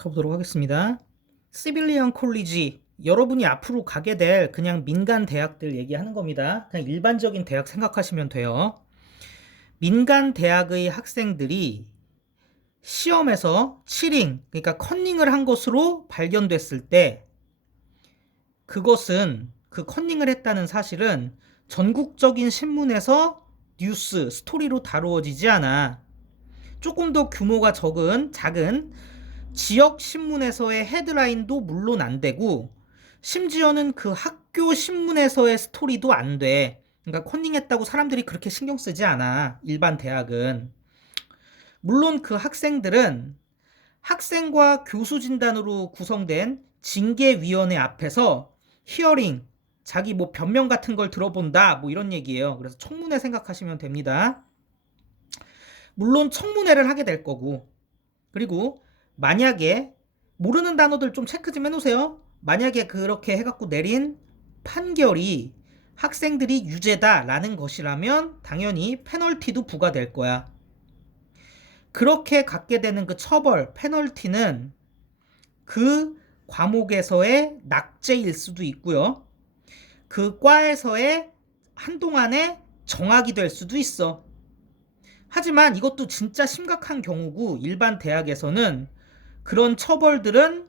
가보도록 하겠습니다. 시빌리언 콜리지, 여러분이 앞으로 가게 될 그냥 민간 대학들 얘기하는 겁니다. 그냥 일반적인 대학 생각하시면 돼요. 민간 대학의 학생들이 시험에서 치링, 그러니까 컨닝을 한 것으로 발견됐을 때 그것은 그 컨닝을 했다는 사실은 전국적인 신문에서 뉴스, 스토리로 다루어지지 않아. 조금 더 규모가 작은 지역 신문에서의 헤드라인도 물론 안 되고, 심지어는 그 학교 신문에서의 스토리도 안 돼. 그러니까 컨닝했다고 사람들이 그렇게 신경 쓰지 않아. 일반 대학은. 물론 그 학생들은 학생과 교수 진단으로 구성된 징계위원회 앞에서 히어링, 자기 뭐 변명 같은 걸 들어본다, 뭐 이런 얘기예요. 그래서 청문회 생각하시면 됩니다. 물론 청문회를 하게 될 거고, 그리고 만약에 모르는 단어들 좀 체크 좀 해놓으세요. 만약에 그렇게 해갖고 내린 판결이 학생들이 유죄다라는 것이라면 당연히 페널티도 부과될 거야. 그렇게 갖게 되는 그 처벌, 페널티는 그 과목에서의 낙제일 수도 있고요. 그 과에서의 한동안의 정학이 될 수도 있어. 하지만 이것도 진짜 심각한 경우고, 일반 대학에서는 그런 처벌들은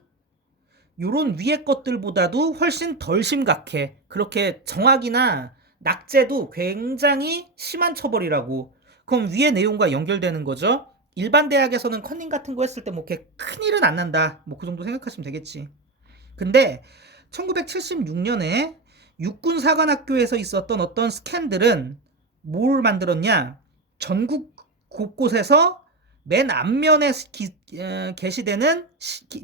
요런 위의 것들보다도 훨씬 덜 심각해. 그렇게 정학이나 낙제도 굉장히 심한 처벌이라고. 그럼 위의 내용과 연결되는 거죠. 일반 대학에서는 컨닝 같은 거 했을 때 뭐 이렇게 큰일은 안 난다, 뭐 그 정도 생각하시면 되겠지. 근데 1976년에 육군사관학교에서 있었던 어떤 스캔들은 뭘 만들었냐, 전국 곳곳에서 맨 앞면에 게시되는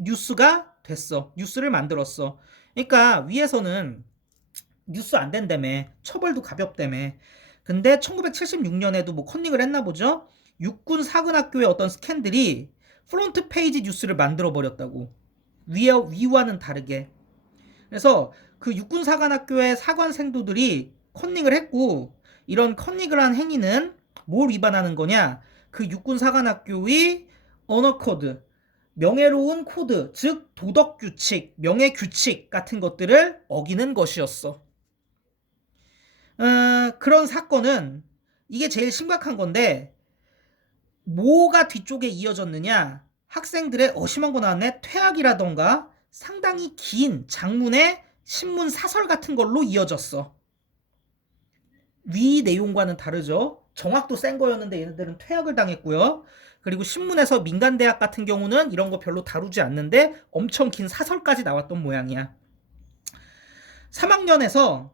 뉴스가 됐어. 뉴스를 만들었어. 그러니까 위에서는 뉴스 안 된다며, 처벌도 가볍다며. 근데 1976년에도 뭐 컨닝을 했나 보죠. 육군 사관학교의 어떤 스캔들이 프론트 페이지 뉴스를 만들어 버렸다고. 위와는 다르게. 그래서 그 육군 사관학교의 사관 생도들이 컨닝을 했고, 이런 컨닝을 한 행위는 뭘 위반하는 거냐? 그 육군 사관학교의 언어 코드, 명예로운 코드, 즉 도덕 규칙, 명예 규칙 같은 것들을 어기는 것이었어. 그런 사건은 이게 제일 심각한 건데, 뭐가 뒤쪽에 이어졌느냐? 학생들의 심한 거 나왔네. 퇴학이라던가 상당히 긴 장문의 신문 사설 같은 걸로 이어졌어. 위 내용과는 다르죠. 정확도 센 거였는데 얘네들은 퇴학을 당했고요. 그리고 신문에서 민간대학 같은 경우는 이런 거 별로 다루지 않는데 엄청 긴 사설까지 나왔던 모양이야. 3학년에서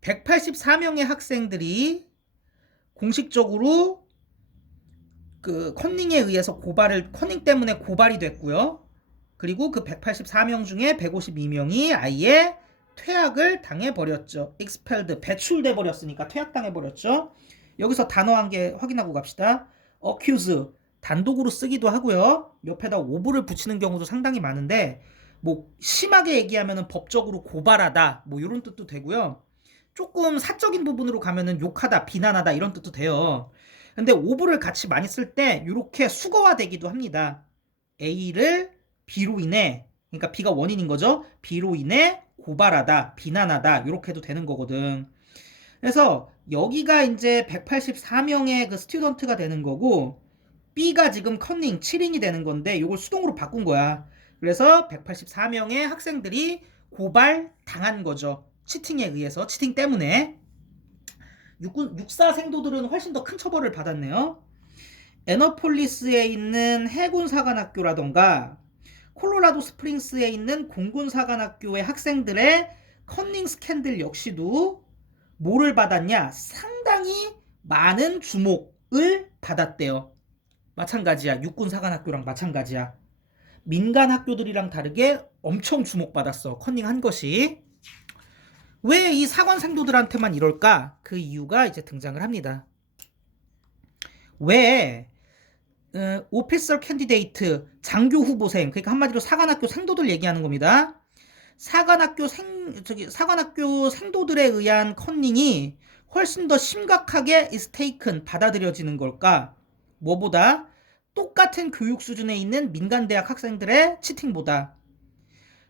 184명의 학생들이 공식적으로 그 컨닝에 의해서 컨닝 때문에 고발이 됐고요. 그리고 그 184명 중에 152명이 아예 퇴학을 당해버렸죠. expelled, 배출돼 버렸으니까 퇴학당해 버렸죠. 여기서 단어 한 개 확인하고 갑시다. accuse, 단독으로 쓰기도 하고요. 옆에다 o브를 붙이는 경우도 상당히 많은데, 뭐 심하게 얘기하면 법적으로 고발하다, 뭐 이런 뜻도 되고요. 조금 사적인 부분으로 가면은 욕하다, 비난하다 이런 뜻도 돼요. 근데 오브를 같이 많이 쓸 때 이렇게 수거화되기도 합니다. A를 B로 인해, 그러니까 B가 원인인 거죠. B로 인해 고발하다, 비난하다 이렇게 해도 되는 거거든. 그래서 여기가 이제 184명의 그 스튜던트가 되는 거고, B가 지금 컨닝, 치링이 되는 건데 이걸 수동으로 바꾼 거야. 그래서 184명의 학생들이 고발 당한 거죠. 치팅에 의해서, 치팅 때문에. 육사 생도들은 훨씬 더 큰 처벌을 받았네요. 애너폴리스에 있는 해군사관학교라던가 콜로라도 스프링스에 있는 공군사관학교의 학생들의 컨닝 스캔들 역시도 뭐를 받았냐? 상당히 많은 주목을 받았대요. 마찬가지야. 육군사관학교랑 마찬가지야. 민간 학교들이랑 다르게 엄청 주목받았어. 컨닝한 것이. 왜 이 사관 생도들한테만 이럴까? 그 이유가 이제 등장을 합니다. 왜 오피서 캔디데이트, 장교 후보생, 그러니까 한마디로 사관학교 생도들 얘기하는 겁니다. 사관학교 생도들에 의한 컨닝이 훨씬 더 심각하게 is taken, 받아들여지는 걸까? 뭐보다 똑같은 교육 수준에 있는 민간대학 학생들의 치팅보다.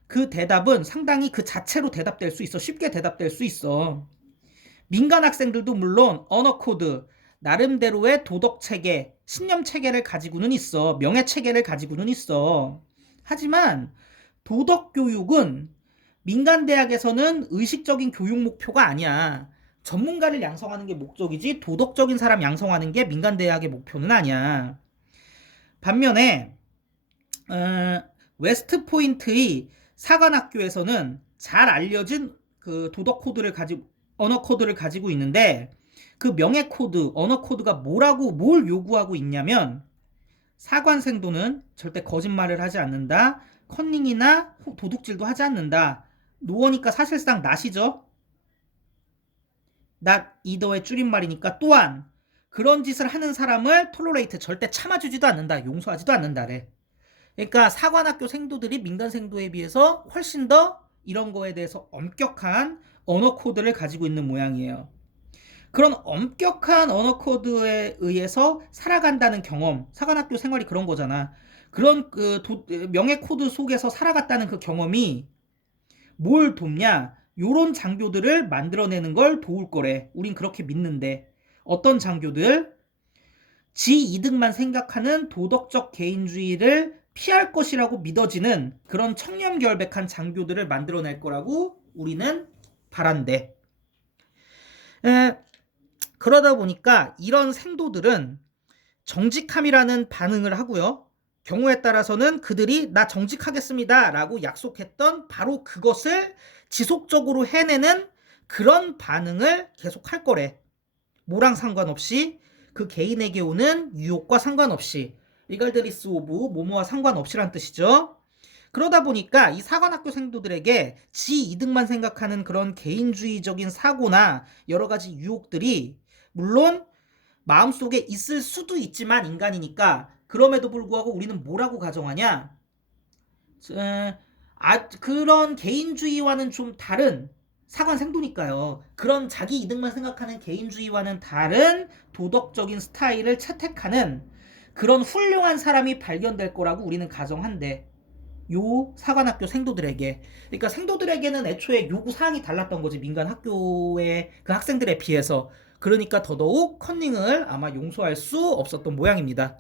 그 대답은 상당히 그 자체로 대답될 수 있어. 쉽게 대답될 수 있어. 민간 학생들도 물론 언어 코드, 나름대로의 도덕 체계, 신념 체계를 가지고는 있어. 명예 체계를 가지고는 있어. 하지만 도덕 교육은 민간 대학에서는 의식적인 교육 목표가 아니야. 전문가를 양성하는 게 목적이지 도덕적인 사람 양성하는 게 민간 대학의 목표는 아니야. 반면에 웨스트 포인트의 사관학교에서는 잘 알려진 그 도덕 코드를 가지고 언어 코드를 가지고 있는데 그 명예 코드, 언어 코드가 뭘 요구하고 있냐면 사관생도는 절대 거짓말을 하지 않는다. 컨닝이나 도둑질도 하지 않는다. 노어니까 사실상 낫이죠. not either의 줄임말이니까 또한 그런 짓을 하는 사람을 톨러레이트 절대 참아주지도 않는다. 용서하지도 않는다래. 그러니까 사관학교 생도들이 민간 생도에 비해서 훨씬 더 이런 거에 대해서 엄격한 언어 코드를 가지고 있는 모양이에요. 그런 엄격한 언어 코드에 의해서 살아간다는 경험, 사관학교 생활이 그런 거잖아. 그런 명예 코드 속에서 살아갔다는 그 경험이 뭘 돕냐? 요런 장교들을 만들어내는 걸 도울 거래. 우린 그렇게 믿는데. 어떤 장교들? 지 이득만 생각하는 도덕적 개인주의를 피할 것이라고 믿어지는 그런 청렴결백한 장교들을 만들어낼 거라고 우리는 바란대. 그러다 보니까 이런 생도들은 정직함이라는 반응을 하고요. 경우에 따라서는 그들이 나 정직하겠습니다 라고 약속했던 바로 그것을 지속적으로 해내는 그런 반응을 계속 할 거래. 뭐랑 상관없이, 그 개인에게 오는 유혹과 상관없이, 리갈드리스 오브 뭐뭐와 상관없이란 뜻이죠. 그러다 보니까 이 사관학교 생도들에게 지 이득만 생각하는 그런 개인주의적인 사고나 여러 가지 유혹들이 물론 마음속에 있을 수도 있지만 인간이니까 그럼에도 불구하고 우리는 뭐라고 가정하냐? 그런 개인주의와는 좀 다른 사관 생도니까요. 그런 자기 이득만 생각하는 개인주의와는 다른 도덕적인 스타일을 채택하는 그런 훌륭한 사람이 발견될 거라고 우리는 가정한대. 요 사관학교 생도들에게. 그러니까 생도들에게는 애초에 요구사항이 달랐던 거지. 민간 학교의 그 학생들에 비해서. 그러니까 더더욱 컨닝을 아마 용서할 수 없었던 모양입니다.